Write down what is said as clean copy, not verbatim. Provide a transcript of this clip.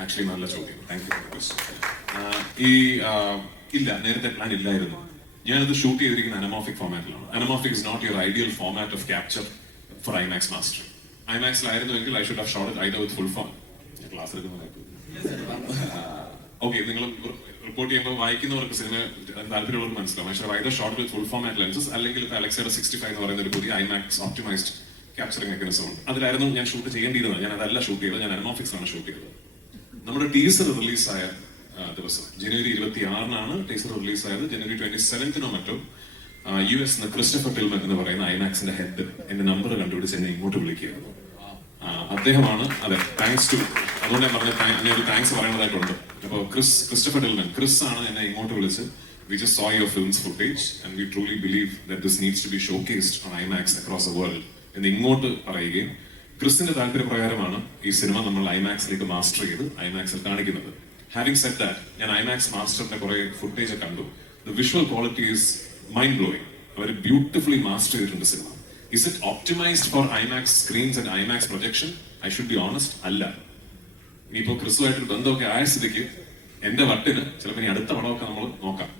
Actually നല്ല ചോദ്യം. Thank you for the question. ഇല്ല, നേരത്തെ പ്ലാൻ ഇല്ലായിരുന്നു. ഞാനത് ഷൂട്ട് ചെയ്തിരിക്കുന്ന അനമോഫിക് ഫോമാറ്റിലാണ്. Anamorphic is not your ideal format of capture for IMAX master. ഐമാക്സിലായിരുന്നുവെങ്കിൽ I should have shot it either with full form. Class എടുക്കുന്നതായിട്ട് ഓക്കെ, നിങ്ങൾ റിപ്പോർട്ട് ചെയ്യുമ്പോൾ വായിക്കുന്നവർക്ക് സിനിമ താല്പര്യമുള്ളവർക്ക് മനസ്സിലാവും. പക്ഷേ either shot with full format lenses അല്ലെങ്കിൽ അലക്സയുടെ 65 എന്ന് പറയുന്ന ഒരു പുതിയ ഐമാക്സ് ഓപ്റ്റിമൈസ്ഡ് ക്യാപ്ചറിംഗ് മെക്കാനിസം ഉണ്ട്. അതിലായിരുന്നു ഞാൻ ഷൂട്ട് ചെയ്യേണ്ടിയിരുന്നത്. ഞാൻ അതല്ല ഷൂട്ട് ചെയ്തത്, ഞാൻ അനമോഫിക്സിലാണ് ഷൂട്ട് ചെയ്തത്. നമ്മുടെ ടീസർ റിലീസായ ദിവസം ജനുവരി 26-നാണ് ടീസർ റിലീസായത്. ജനുവരി 27-നോ മറ്റോ US ക്രിസ്റ്റഫർ ടിൽമൻ എന്ന് പറയുന്ന ഐമാക്സിന്റെ ഹെഡ് എന്റെ നമ്പർ കണ്ടുപിടിച്ച് എന്നെ ഇങ്ങോട്ട് വിളിക്കുകയായിരുന്നു. അദ്ദേഹമാണ്, അതെ, താങ്ക്സ് ടു, അതുകൊണ്ട് ഞാൻ പറഞ്ഞ ഒരു താങ്ക്സ് പറയേണ്ടതായിട്ടുണ്ട്. അപ്പോൾ ക്രിസ്റ്റഫർ ടിൽമൻ, ക്രിസ് ആണ് എന്നെ ഇങ്ങോട്ട് വിളിച്ച് we just saw your film's footage and we truly believe that this needs to be showcased on IMAX across the world എന്ന് ഇങ്ങോട്ട് പറയുകയും ക്രിസിന്റെ താല്പര്യപ്രകാരമാണ് ഈ സിനിമ നമ്മൾ ഐമാക്സിലേക്ക് മാസ്റ്റർ ചെയ്ത് ഐമാക്സിൽ കാണിക്കുന്നത്. ഹാവിംഗ് സെഡ് ദാറ്റ്, ഞാൻ ഐമാക്സ് മാസ്റ്ററിന്റെ കുറെ ഫുട്ടേജ് കണ്ടു. The visual quality is mind blowing. അവർ ബ്യൂട്ടിഫുള്ളി മാസ്റ്റർ ചെയ്തിട്ടുണ്ട് cinema. Is it optimised for IMAX screens and IMAX projection? I should be honest, അല്ല. ഇനിയിപ്പോ ക്രിസുമായിട്ടൊരു ബന്ധമൊക്കെ ആയ സ്ഥിതിക്ക് എന്റെ വട്ടിന് ചിലപ്പോൾ ഇനി അടുത്ത പടമൊക്കെ നമ്മൾ നോക്കാം.